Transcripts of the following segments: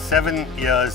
7 years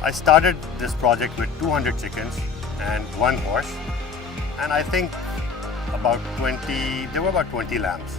I started this project with 200 chickens and 1 horse, and I think there were about 20 lambs,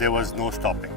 there was no stopping।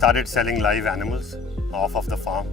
started selling live animals off of the farm।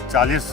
40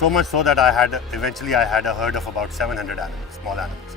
So much so that eventually I had a herd of about 700 animals, small animals।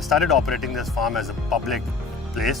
started operating this farm as a public place,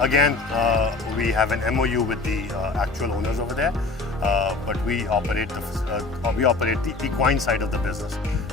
Again, we have an MOU with the actual owners over there, but we operate the equine side of the business.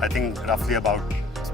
I think roughly about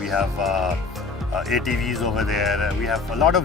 We have ATVs over there, we have a lot of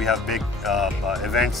we have big events,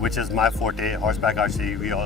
which is my forte, horseback archery.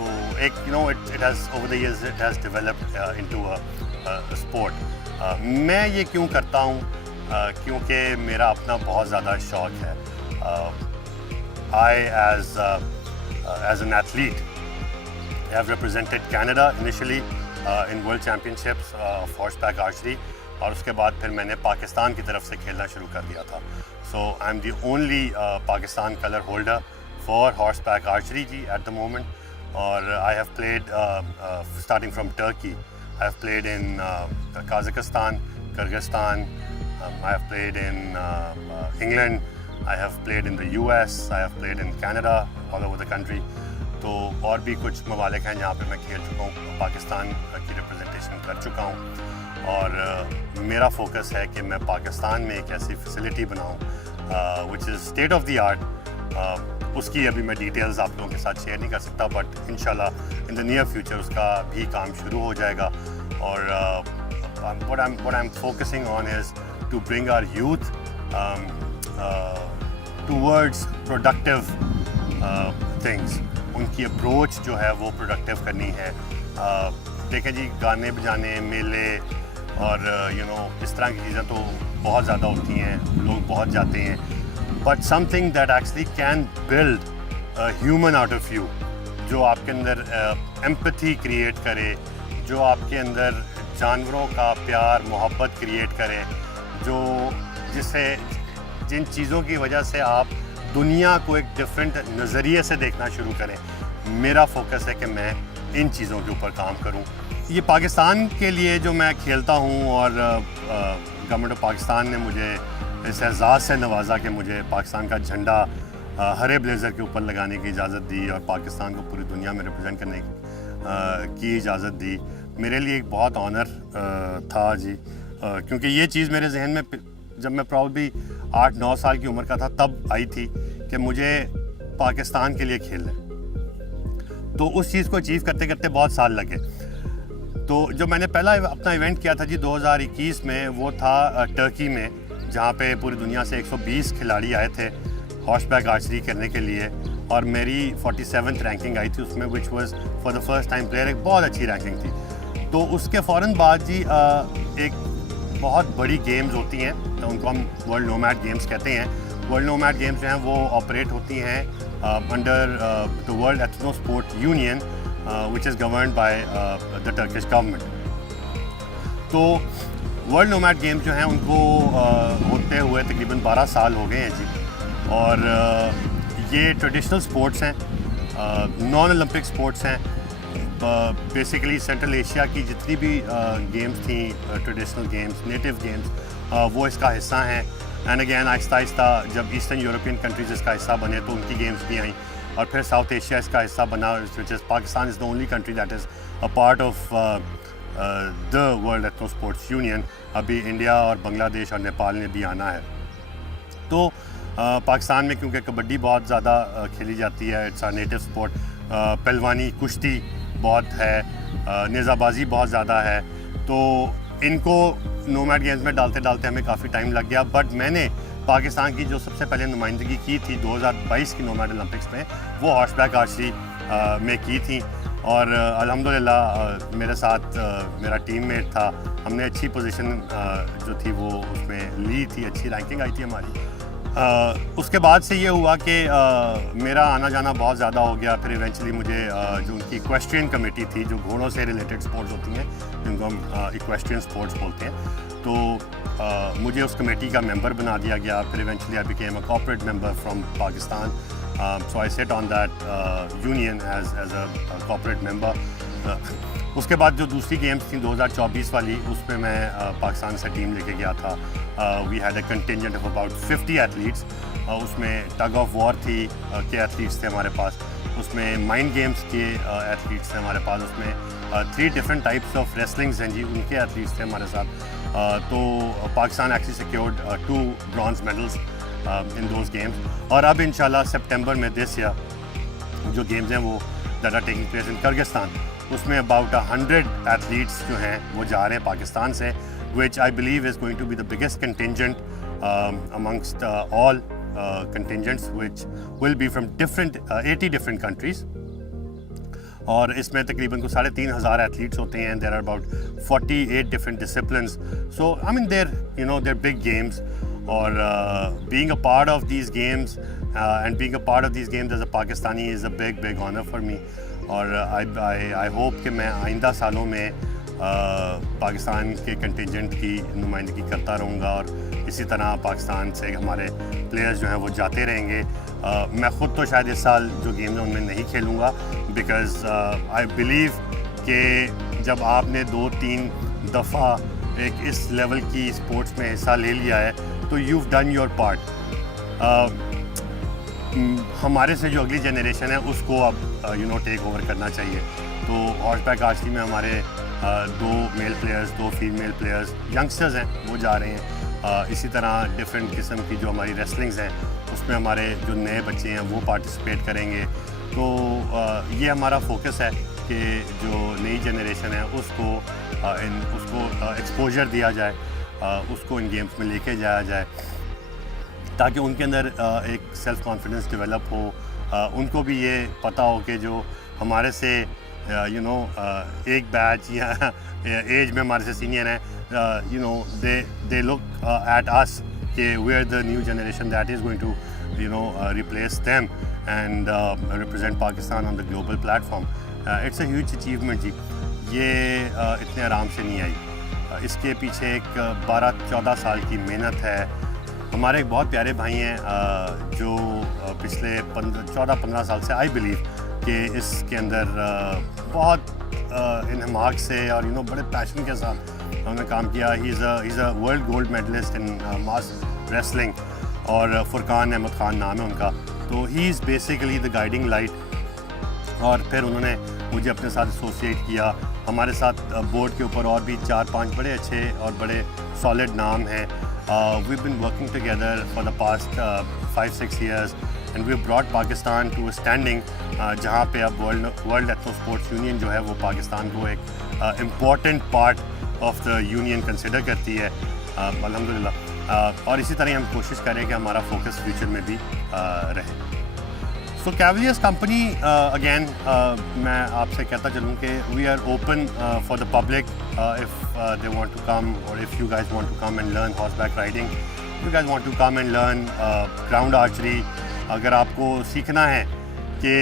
تو ایک it has over the years it has developed into a sport. میں یہ کیوں کرتا ہوں؟ کیونکہ میرا اپنا بہت زیادہ شوق ہے. I as an athlete have represented Canada initially in World Championships of horseback archery, اور اس کے بعد پھر میں نے پاکستان کی طرف سے کھیلنا شروع کر دیا تھا. So I'm the only Pakistan color holder for horseback archery G at the moment. اور I have played starting from Turkey. I have played in Kazakhstan, Kyrgyzstan. I have played in England. I have played in the US. I have played in Canada, all over the country. تو اور بھی کچھ ممالک ہیں جہاں پہ میں کھیل چکا ہوں, پاکستان کی ریپرزنٹیشن کر چکا ہوں. اور میرا فوکس ہے کہ میں پاکستان میں ایک ایسی فیسلٹی بناؤں which is state of the art. اس کی ابھی میں ڈیٹیلز آپ لوگوں کے ساتھ شیئر نہیں کر سکتا, بٹ انشاءاللہ ان دا نیئر فیوچر اس کا بھی کام شروع ہو جائے گا. اور what I'm focusing on is to bring our youth towards productive things. ان کی اپروچ جو ہے وہ پروڈکٹیو کرنی ہے. دیکھیں جی, گانے بجانے, میلے اور اس طرح کی چیزیں تو بہت زیادہ ہوتی ہیں, لوگ بہت جاتے ہیں, but some thing that actually can build human out of you, جو آپ کے اندر ایمپتھی کریٹ کرے, جو آپ کے اندر جانوروں کا پیار محبت کریٹ کرے, جن چیزوں کی وجہ سے آپ دنیا کو ایک ڈفرینٹ نظریے سے دیکھنا شروع کریں. میرا فوکس ہے کہ میں ان چیزوں کے اوپر کام کروں. یہ پاکستان کے لیے جو میں کھیلتا ہوں, اور گورنمنٹ آف پاکستان نے مجھے اس اعزاز سے نوازا کہ مجھے پاکستان کا جھنڈا ہرے بلیزر کے اوپر لگانے کی اجازت دی اور پاکستان کو پوری دنیا میں ریپرزینٹ کرنے کی اجازت دی. میرے لیے ایک بہت آنر تھا جی, کیونکہ یہ چیز میرے ذہن میں جب میں پراؤڈلی 8-9 سال کی عمر کا تھا تب آئی تھی کہ مجھے پاکستان کے لیے کھیلنا ہے. تو اس چیز کو اچیو کرتے کرتے بہت سال لگے. تو جو میں نے پہلا اپنا ایونٹ کیا تھا جی 2021 میں, وہ تھا ٹرکی میں, جہاں پہ پوری دنیا سے 120 کھلاڑی آئے تھے ہارس بیک آرچری کرنے کے لیے, اور میری 47th رینکنگ آئی تھی اس میں, which was for the first time player. ایک بہت اچھی رینکنگ تھی. تو اس کے فوراً بعد جی ایک بہت بڑی گیمز ہوتی ہیں, ان کو ہم ورلڈ نومیڈ گیمز کہتے ہیں. ورلڈ نومیڈ گیمز جو ہیں وہ آپریٹ ہوتی ہیں under the world ethno sport union which is governed by the Turkish government. تو ورلڈ نومیڈ گیمز جو ہیں ان کو ہوتے ہوئے تقریباً 12 سال ہو گئے ہیں جی. اور یہ ٹریڈیشنل سپورٹس ہیں, نان اولمپک سپورٹس ہیں. بیسیکلی سینٹرل ایشیا کی جتنی بھی گیمز تھیں, ٹریڈیشنل گیمز, نیٹو گیمز, وہ اس کا حصہ ہیں. اینڈ اگین آہستہ آہستہ جب ایسٹرن یورپین کنٹریز اس کا حصہ بنے تو ان کی گیمز بھی آئیں, اور پھر ساؤتھ ایشیا اس کا حصہ بنا, which is Pakistan is the only country that is a part of the world ethno sports union. ابھی انڈیا اور بنگلہ دیش اور نیپال نے بھی آنا ہے. تو پاکستان میں کیونکہ کبڈی بہت زیادہ کھیلی جاتی ہے, اٹس نیٹو اسپورٹ. پہلوانی, کشتی بہت ہے, نیزہ بازی بہت زیادہ ہے. تو ان کو نومیڈ گیمز میں ڈالتے ڈالتے ہمیں کافی ٹائم لگ گیا. بٹ میں نے پاکستان کی جو سب سے پہلے نمائندگی کی تھی 2022 کی نومیڈ اولمپکس میں, وہ ہارس بیک آرچری میں کی تھی. اور الحمدللہ میرے ساتھ میرا ٹیم میٹ تھا, ہم نے اچھی پوزیشن جو تھی وہ اس میں لی تھی, اچھی رینکنگ آئی تھی ہماری. اس کے بعد سے یہ ہوا کہ میرا آنا جانا بہت زیادہ ہو گیا. پھر ایونچولی مجھے جو ان کی ایکویسٹرین کمیٹی تھی, جو گھوڑوں سے ریلیٹڈ سپورٹس ہوتی ہیں جن کو ہم ایکویسٹرین سپورٹس بولتے ہیں, تو مجھے اس کمیٹی کا ممبر بنا دیا گیا. پھر eventually I became a corporate member from Pakistan. So I sat on that union as a corporate member. اس کے بعد جو دوسری گیمز تھیں 2024 والی, اس میں میں پاکستان سے ٹیم لے کے گیا تھا. We had a contingent of about 50 athletes. اس میں ٹگ آف وار تھی کے ایتھلیٹس تھے ہمارے پاس, اس میں مائنڈ گیمز کے ایتھلیٹس تھے ہمارے پاس, اس میں 3 ڈفرنٹ ٹائپس آف ریسلنگز ہیں جی, ان کے ایتھلیٹس تھے ہمارے ساتھ. تو Pakistan actually secured 2 bronze medals in those games. اور اب انشاءاللہ سپٹمبر میں دس ایئر جو گیمز ہیں وہ that are taking place in Kyrgyzstan, اس میں اباؤٹ 100 ایتھلیٹس جو ہیں وہ جا رہے ہیں پاکستان سے, which I believe is going to be the biggest contingent amongst all contingents, which will be from 80 different countries. اور اس میں تقریباً 3,500 ایتھلیٹس ہوتے ہیں. There are about 48 different disciplines. So I mean there big games, اور being a part of these games and being a part of these games as a Pakistani is a big honor for me. اور I hope کہ میں آئندہ سالوں میں پاکستان کے contingent کی نمائندگی کرتا رہوں گا, اور اسی طرح پاکستان سے ہمارے پلیئرز جو ہیں وہ جاتے رہیں گے. میں خود تو شاید اس سال جو گیمز ہیں ان میں نہیں کھیلوں گا, بیکاز آئی بلیو کہ جب آپ نے 2-3 دفعہ ایک اس لیول کی اسپورٹس میں حصہ لے لیا ہے تو یو ڈن یور پارٹ. ہمارے سے جو اگلی جنریشن ہے اس کو اب ٹیک اوور کرنا چاہیے. تو ہارس بیک آرچری میں ہمارے 2 میل پلیئرز 2 فیمیل پلیئرز ینگسٹرز ہیں وہ جا رہے ہیں. اسی طرح ڈفرینٹ قسم کی جو ہماری ریسلنگز ہیں اس میں ہمارے جو نئے بچے ہیں وہ پارٹیسپیٹ کریں گے. تو یہ ہمارا فوکس ہے کہ جو نئی جنریشن ہے اس کو ایکسپوجر دیا جائے, اس کو ان گیمز میں لے کے جایا جائے تاکہ ان کے اندر ایک سیلف کانفیڈنس ڈیولپ ہو. ان کو بھی یہ پتہ ہو کہ جو ہمارے سے ایک بیچ یا ایج میں ہمارے سے سینئر ہیں, دے لک ایٹ اس کہ we are the new generation that is going to replace them and represent Pakistan on the global platform. It's a huge achievement جی. یہ اتنے آرام سے نہیں آئی, اس کے پیچھے ایک 12-14 سال کی محنت ہے. ہمارے ایک بہت پیارے بھائی ہیں جو پچھلے 14-15 سال سے آئی بلیو کہ اس کے اندر بہت انہماک سے اور بڑے پیشن کے ساتھ انہوں نے کام کیا. He is a world gold medalist in mass wrestling, اور فرقان احمد خان نام ہے ان کا. تو he is basically the guiding light. اور پھر انہوں نے مجھے اپنے ساتھ ایسوسیٹ کیا. ہمارے ساتھ بورڈ کے اوپر اور بھی 4-5 بڑے اچھے اور بڑے سالڈ نام ہیں. We been working together for the past 5-6 years and we brought Pakistan to a standing جہاں پہ اب ورلڈ ایتھنو اسپورٹس یونین جو ہے وہ پاکستان کو ایک important part of the union consider کرتی ہے الحمدللہ. اور اسی طرح ہم کوشش کریں کہ ہمارا فوکس فیوچر میں بھی رہے. سو کیولیئرز کمپنی اگین میں آپ سے کہتا چلوں کہ we are open for the public if they want to come, or if you guys want to come and learn horseback riding, you guys want to come and learn ground archery. اگر آپ کو سیکھنا ہے کہ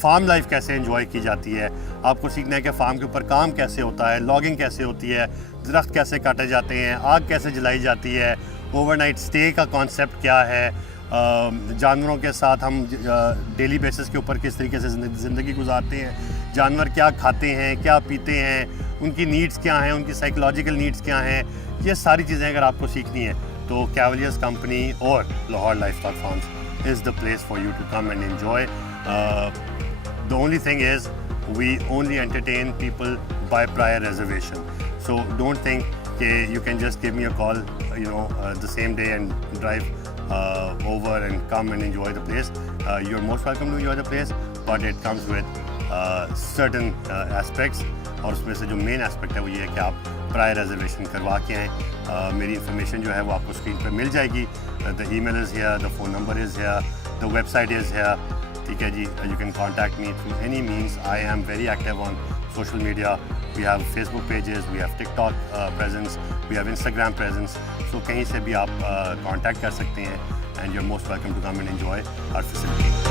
form life کیسے enjoy کی جاتی ہے, آپ کو سیکھنا ہے کہ فارم کے اوپر کام کیسے ہوتا ہے, لاگنگ کیسے ہوتی ہے, درخت کیسے کاٹے جاتے ہیں, آگ کیسے جلائی جاتی ہے, اوور نائٹ اسٹے کا کانسیپٹ کیا ہے, جانوروں کے ساتھ ہم ڈیلی بیسس کے اوپر کس طریقے سے زندگی گزارتے ہیں, جانور کیا کھاتے ہیں, کیا پیتے ہیں, ان کی نیڈس کیا ہیں, ان کی سائیکولوجیکل نیڈس کیا ہیں, یہ ساری چیزیں اگر آپ کو سیکھنی ہیں تو کیولیئرز کمپنی اور Lahore life stock farms is the place for you to come and enjoy. The only thing is we only entertain people by prior reservation. So don't think کہ you can just give me a call the same day and drive over and come and enjoy the place. You're most welcome to enjoy the place, but it comes with certain aspects. اور اس میں سے جو مین aspect ہے وہ یہ ہے کہ آپ پرائر ریزرویشن کروا کے آئیں. میری انفارمیشن جو ہے وہ آپ کو اسکرین پہ مل جائے گی. The email is here, the phone number is here, the website is here. ٹھیک ہے جی, you can contact me through any means. I am very active on social media. We have Facebook pages, we have TikTok presence, we have Instagram presence. So کہیں سے بھی آپ contact کر سکتے ہیں. And you're most welcome to come and enjoy our facility.